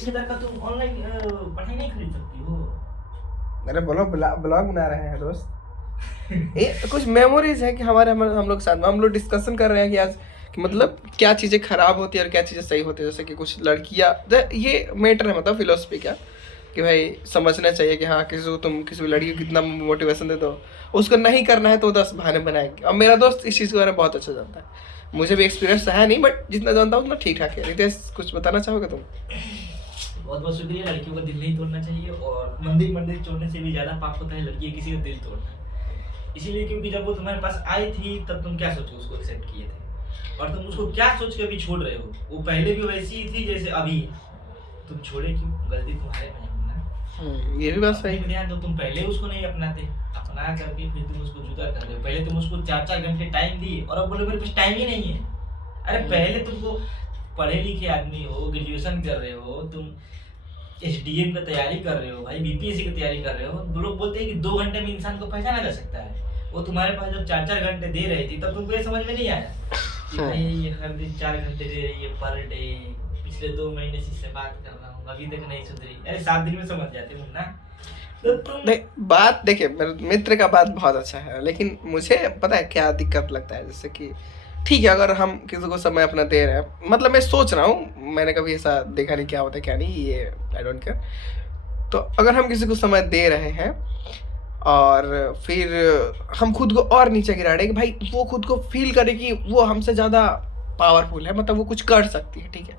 1000 का तुम ऑनलाइन पढ़ाई नहीं खरीद सकती हो। अरे बोलो, ब्लॉग बना रहे हैं दोस्त। ये कुछ मेमोरीज है कि हम लोग साथ में हम लोग डिस्कशन कर रहे हैं कि आज कि मतलब क्या चीज़ें खराब होती है और क्या चीज़ें सही होती है। जैसे कि कुछ लड़कियाँ, ये मैटर है मतलब फिलोसफी क्या, कि भाई समझना चाहिए कि हाँ किसी को तुम किसी भी लड़की को कितना मोटिवेशन दे दो, उसको नहीं करना है तो 10 बहाने बनाएंगे। और मेरा दोस्त इस चीज़ के बारे में बहुत अच्छा जानता है। मुझे भी एक्सपीरियंस है नहीं, बट जितना जानता हूँ उतना ठीक ठाक है। रितेश कुछ बताना चाहोगे तुम? बहुत बहुत शुक्रिया। लड़कियों का दिल नहीं तोड़ना चाहिए, और मंदिर मंदिर तोड़ने से भी ज्यादा पाप होता है लड़की किसी का दिल तोड़ना। इसीलिए क्योंकि जब वो तुम्हारे पास आई थी तब तुम क्या सोच के उसको एक्सेप्ट किए थे, और तुम उसको क्या सोच के अभी छोड़ रहे हो। वो पहले भी वैसी ही थी जैसे अभी है। तुम छोड़े क्यों? गलती तुम्हारे में है ना। ये भी बात सही है। ध्यान दो, तुम पहले उसको नहीं अपनाते, अपना करके फिर तुम उसको जुदा कर रहे हो। पहले तुम उसको 4-4 घंटे टाइम दिए और अब बोले मेरे पास टाइम ही नहीं है। अरे पहले तुमको, पढ़े लिखे आदमी हो, ग्रेजुएशन कर रहे हो तुम, एसडीएम का तैयारी कर रहे हो भाई, बीपीएससी की तैयारी कर रहे हो। लोग बोलते हैं कि 2 घंटे में इंसान को पहचाना जा सकता है। वो तुम्हारे पास जब 4-4 घंटे दे रही थी तब तुमको ये समझ में नहीं आया कि भाई ये हर दिन 4 घंटे दे रही है पर डे, पिछले 2 महीने से इससे बात कर रहा हूँ अभी तक नहीं सुधरी। अरे 7 दिन में समझ जाते मुन्ना। तो तुम नहीं, बात देखिए, मेरे मित्र का बात बहुत अच्छा है, लेकिन मुझे पता है क्या दिक्कत लगता है। जैसे कि ठीक है, अगर हम किसी को समय अपना दे रहे हैं, मतलब मैं सोच रहा हूँ, मैंने कभी ऐसा देखा नहीं क्या होता है क्या नहीं, ये आई डोंट केयर। तो अगर हम किसी को समय दे रहे हैं और फिर हम खुद को और नीचे गिरा रहे हैं कि भाई वो खुद को फील करे कि वो हमसे ज़्यादा पावरफुल है, मतलब वो कुछ कर सकती है, ठीक है,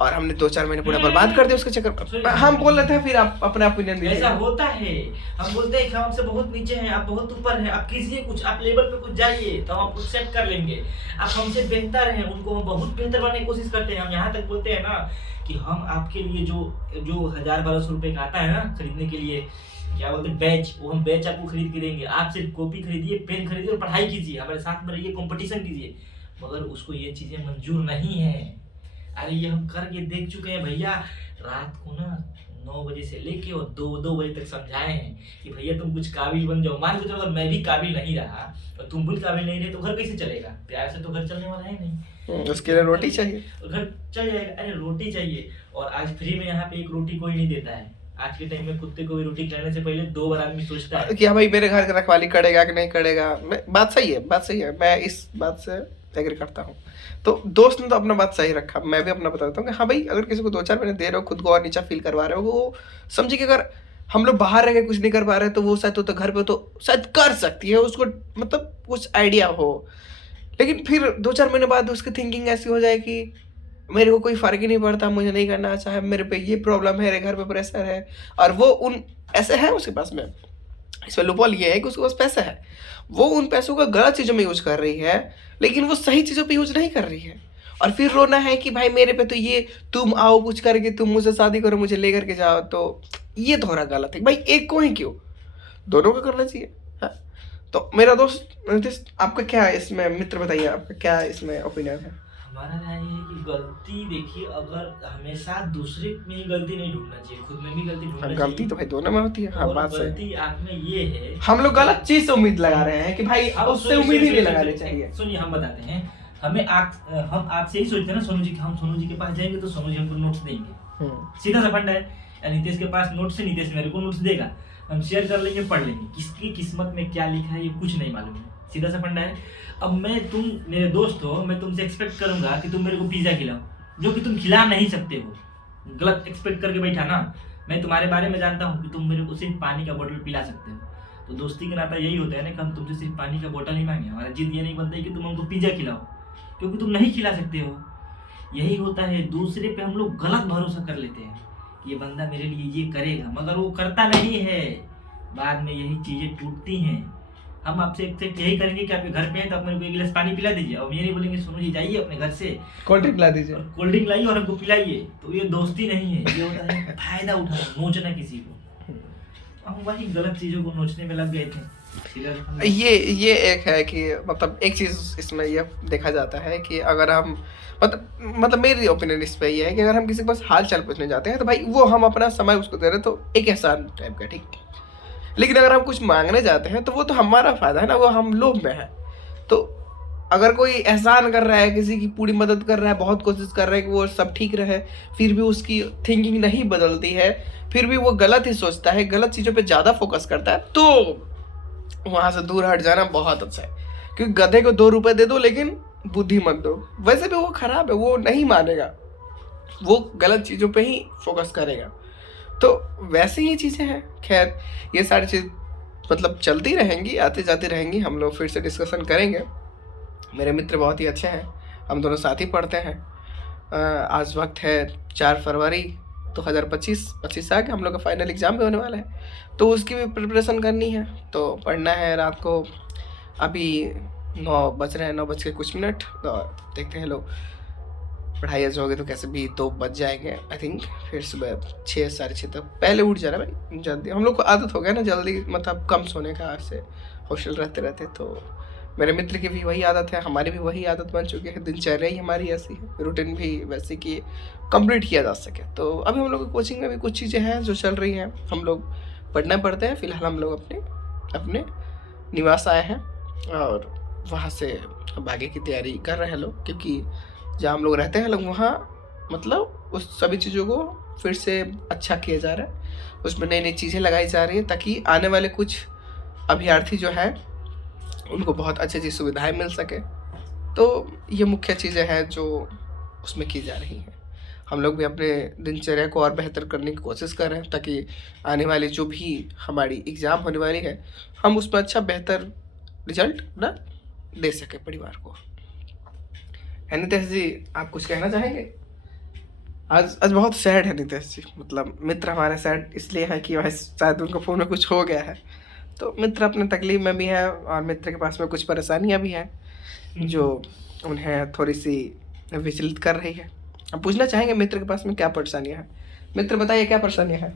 और हमने 2-4 महीने पूरा बर्बाद कर दिया उसके चक्कर में। हम बोल रहे थे, फिर आप अपना ओपिनियन दीजिए। ऐसा होता है, हम बोलते हैं कि हम आपसे बहुत नीचे हैं, आप बहुत ऊपर हैं, आप कीजिए कुछ, आप लेवल पे कुछ जाइए तो हम आपको एक्सेप्ट कर लेंगे। आप हमसे बेहतर हैं, उनको हम बहुत बेहतर बनने की कोशिश करते हैं। हम यहाँ तक बोलते हैं ना कि हम आपके लिए जो 1000-1200 रुपए का आता है ना खरीदने के लिए, क्या बोलते हैं, बैच, वो हम बैच आपको खरीद के देंगे। आप सिर्फ कॉपी खरीदिए, पेन खरीदिए और पढ़ाई कीजिए, हमारे साथ में रहिए, कंपटीशन कीजिए। मगर उसको ये चीजें मंजूर नहीं है। अरे ये हम करके देख चुके हैं भैया। रात को ना 9 बजे से लेके और 2 बजे तक समझाए हैं कि भैया तुम कुछ काबिल बन जाओ। मान के चलो अगर मैं भी काबिल नहीं रहा और तुम भी काबिल नहीं रहे तो घर कैसे चलेगा? प्यार से तो घर चलने वाला है नहीं। उसके लिए रोटी चाहिए, घर चल जाएगा। अरे रोटी चाहिए, और आज फ्री में यहाँ पे एक रोटी कोई नहीं देता है। आज के टाइम में कुत्ते को भी रोटी खिलाने से पहले 2 बार आदमी सोचता है कि हाँ भाई मेरे घर की रखवाली करेगा कि नहीं करेगा। बात सही है, बात सही है, मैं इस बात से एग्री करता हूँ। तो दोस्त ने तो अपना बात सही रखा, मैं भी अपना बता देता हूँ कि हाँ भाई अगर किसी को 2-4 महीने दे रहे हो, खुद को और नीचा फील करवा रहे हो, वो समझिए कि अगर हम लोग बाहर रह के कुछ नहीं कर पा रहे तो वो शायद तो घर पे तो शायद कर सकती है, उसको मतलब कुछ आइडिया हो। लेकिन फिर 2-4 महीने बाद उसकी थिंकिंग ऐसी हो जाए कि मेरे को कोई फ़र्क ही नहीं पड़ता, मुझे नहीं करना, चाहे मेरे पे ये प्रॉब्लम है, मेरे घर पे प्रेशर है, और वो उन ऐसे है उसके पास में। इसमें लूपहोल ये है कि उसके पास पैसा है, वो उन पैसों का गलत चीज़ों में यूज कर रही है, लेकिन वो सही चीज़ों पे यूज नहीं कर रही है। और फिर रोना है कि भाई मेरे पे तो ये, तुम आओ कुछ करके, तुम मुझसे शादी करो, मुझे ले करके जाओ, तो ये थोड़ा गलत है भाई। एक को ही क्यों, दोनों को करना चाहिए। हाँ, तो मेरा दोस्त नीतीश, आपका क्या है इसमें, मित्र बताइए आपका क्या इसमें ओपिनियन है? हमारा राय है कि गलती देखिए, अगर हमेशा दूसरे में ही गलती नहीं ढूंढना चाहिए, खुद में भी गलती ढूंढना चाहिए। गलती तो भाई दोनों में होती है। हाँ, और बात सही। गलती आप में ये है, हम लोग गलत चीज से उम्मीद लगा रहे हैं कि भाई अब उससे उम्मीद ही नहीं लगानी चाहिए। सुनिए हम बताते हैं, हम आपसे ही सोचते हैं ना सोनू जी, हम सोनू जी के पास जाएंगे तो सोनू जी हमको नोट्स देंगे। सीधा सा फंडा है। या नितेश के पास नोट्स है, नितेश मेरे को नोट्स देगा, हम शेयर कर लेंगे, पढ़ लेंगे। किसकी किस्मत में क्या लिखा है ये कुछ नहीं मालूम है। सीधा सा फंडा है। अब तुम मेरे दोस्त हो, मैं तुमसे एक्सपेक्ट करूंगा कि तुम मेरे को पिज्जा खिलाओ, जो कि तुम खिला नहीं सकते हो। गलत एक्सपेक्ट करके बैठा ना। मैं तुम्हारे बारे में जानता हूँ कि तुम मेरे को सिर्फ पानी का बोतल पिला सकते हो। तो दोस्ती का नाता यही होता है ना कि हम तुमसे सिर्फ पानी का बोतल ही मांगे। हमारा जिद ये नहीं बनता है कि तुम हमको पिज्जा खिलाओ, क्योंकि तुम नहीं खिला सकते हो। यही होता है, दूसरे पे हम लोग गलत भरोसा कर लेते हैं कि ये बंदा मेरे लिए ये करेगा, मगर वो करता नहीं है। बाद में यही चीजें टूटती हैं। हम आपसे एक्सेप्ट यही करेंगे कि आपके घर पे हैं तो आप मेरे को 1 गिलास पानी पिला दीजिए, और ये नहीं बोलेंगे सोनू जी जाइए अपने घर से कोल्ड ड्रिंक ला दीजिए, कोल्ड ड्रिंक लाइए और हमको पिलाइए। तो ये दोस्ती नहीं है, ये होता है फायदा उठाना, नोचना किसी को। हम वही गलत चीजों को नोचने में लग गए थे। ये एक है कि मतलब एक चीज इसमें ये देखा जाता है कि अगर हम मतलब मेरी ओपिनियन इस पे ये है कि अगर हम किसी के पास हाल चाल पूछने जाते हैं तो भाई वो हम अपना समय उसको दे रहे हैं, तो एक एहसान टाइप का, ठीक। लेकिन अगर हम कुछ मांगने जाते हैं तो वो तो हमारा फायदा है ना, वो हम लोभ में है। तो अगर कोई एहसान कर रहा है, किसी की पूरी मदद कर रहा है, बहुत कोशिश कर रहा है कि वो सब ठीक रहे, फिर भी उसकी थिंकिंग नहीं बदलती है, फिर भी वो गलत ही सोचता है, गलत चीज़ों पे ज़्यादा फोकस करता है, तो वहाँ से दूर हट जाना बहुत अच्छा है। क्योंकि गधे को 2 रुपए दे दो लेकिन बुद्धि मत दो। वैसे भी वो खराब है, वो नहीं मानेगा, वो गलत चीज़ों पे ही फोकस करेगा। तो वैसे ही चीज़ें हैं। खैर, ये सारी चीज़ मतलब चलती रहेंगी, आती जाती रहेंगी, हम लोग फिर से डिस्कशन करेंगे। मेरे मित्र बहुत ही अच्छे हैं, हम दोनों साथ ही पढ़ते हैं। आज वक्त है 4 फरवरी 2025, 25 आ गया, हम लोग का फाइनल एग्ज़ाम भी होने वाला है, तो उसकी भी प्रिपरेशन करनी है, तो पढ़ना है। रात को अभी 9 बज रहे हैं, 9 बज के कुछ मिनट, तो देखते हैं लोग पढ़ाई ऐसे होगी तो कैसे भी 2 बज जाएंगे आई थिंक। फिर सुबह 6 साढ़े 6 तक पहले उठ जाना भाई जल्दी। हम लोग को आदत हो गया ना जल्दी, मतलब कम सोने का, ऐसे हॉस्टल रहते रहते। तो मेरे मित्र की भी वही आदत है, हमारी भी वही आदत बन चुकी है, दिनचर्या ही हमारी ऐसी है, रूटीन भी वैसे कि कंप्लीट किया जा सके। तो अभी हम लोग की कोचिंग में भी कुछ चीज़ें हैं जो चल रही हैं, हम लोग पढ़ना पढ़ते हैं। फिलहाल हम लोग अपने निवास आए हैं और वहाँ से अब आगे की तैयारी कर रहे हैं लोग, क्योंकि जहाँ हम लोग रहते हैं लोग वहाँ मतलब उस सभी चीज़ों को फिर से अच्छा किया जा रहा है, उसमें नई नई चीज़ें लगाई जा रही हैं, ताकि आने वाले कुछ अभ्यर्थी जो हैं उनको बहुत अच्छी अच्छी सुविधाएं मिल सके। तो ये मुख्य चीज़ें हैं जो उसमें की जा रही हैं। हम लोग भी अपने दिनचर्या को और बेहतर करने की कोशिश कर रहे हैं, ताकि आने वाली जो भी हमारी एग्ज़ाम होने वाली है, हम उसमें अच्छा बेहतर रिजल्ट ना दे सके परिवार को। है नितेश जी, आप कुछ कहना चाहेंगे? आज बहुत सैड है नितेश जी, मतलब मित्र हमारे सैड इसलिए है कि भाई शायद उनको फ़ोन में कुछ हो गया है, तो मित्र अपने तकलीफ में भी है और मित्र के पास में कुछ परेशानियां भी हैं जो उन्हें थोड़ी सी विचलित कर रही है। हम पूछना चाहेंगे मित्र के पास में क्या परेशानियां हैं। मित्र बताइए क्या परेशानियां हैं?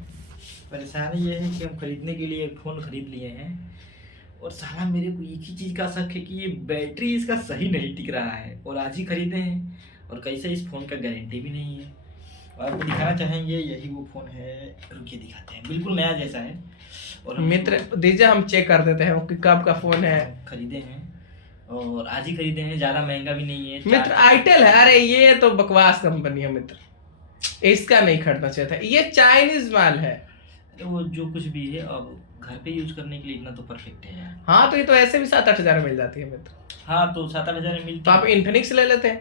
परेशानी ये है कि हम खरीदने के लिए एक फ़ोन खरीद लिए हैं, और साला मेरे को एक ही चीज़ का शक है कि ये बैटरी इसका सही नहीं टिक रहा है, और आज ही खरीदे हैं, और कैसे इस फ़ोन का गारंटी भी नहीं है। और आपको दिखाना चाहेंगे, यही वो फ़ोन है, रुकिए दिखाते हैं, बिल्कुल नया जैसा है। और मित्र दीजिए, हम चेक कर देते हैं कि कब का फ़ोन है। खरीदे हैं और आज ही खरीदे हैं, ज़्यादा महंगा भी नहीं है। मित्र आईटेल है, अरे ये तो बकवास कंपनी है मित्र, इसका नहीं खरीदना चाहिए था, ये चाइनीज माल है। वो जो कुछ भी है, अब घर पे यूज करने के लिए इतना तो परफेक्ट है यार। हाँ, तो ये तो ऐसे भी 7-8 हज़ार मिल जाती है मित्र। हाँ, तो 7-8 हज़ार में मिलती तो आप इन्फिनिक्स ले लेते हैं,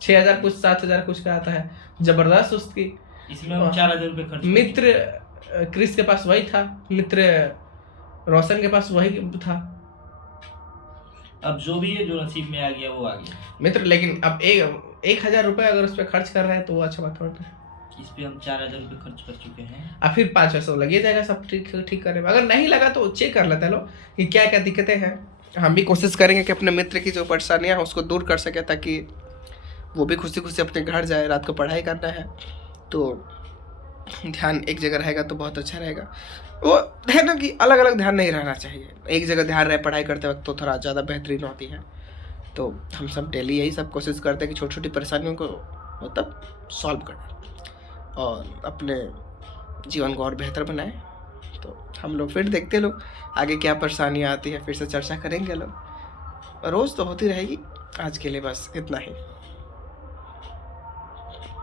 6 हज़ार कुछ 7 हज़ार कुछ का आता है, जबरदस्त उसकी। इसमें हम 4 हज़ार रुपये खर्च। मित्र क्रिस के पास वही था, मित्र रोशन के पास वही था। अब जो भी है, जो नसीब में आ गया वो आ गया मित्र। लेकिन अब 1,000 रुपये अगर उस पर खर्च कर रहे हैं तो वो अच्छा बात होता है। इस पे हम 4 हज़ार रुपये खर्च कर चुके हैं। अब फिर 5 पैसा लगे जाएगा सब ठीक करने में। अगर नहीं लगा तो चेक कर लेते हैं लोग कि क्या क्या दिक्कतें हैं। हम भी कोशिश करेंगे कि अपने मित्र की जो परेशानियां हैं उसको दूर कर सके, ताकि वो भी खुशी खुशी अपने घर जाए। रात को पढ़ाई करना है तो ध्यान एक जगह रहेगा तो बहुत अच्छा रहेगा। वो है ना कि अलग अलग ध्यान नहीं रहना चाहिए, एक जगह ध्यान रहे पढ़ाई करते वक्त तो थोड़ा ज़्यादा बेहतरीन होती है। तो हम सब डेली यही सब कोशिश करते हैं कि छोटी छोटी परेशानियों को मतलब सॉल्व करें और अपने जीवन को और बेहतर बनाएं। तो हम लोग फिर देखते लोग आगे क्या परेशानियाँ आती है, फिर से चर्चा करेंगे लोग, रोज़ तो होती रहेगी। आज के लिए बस इतना ही।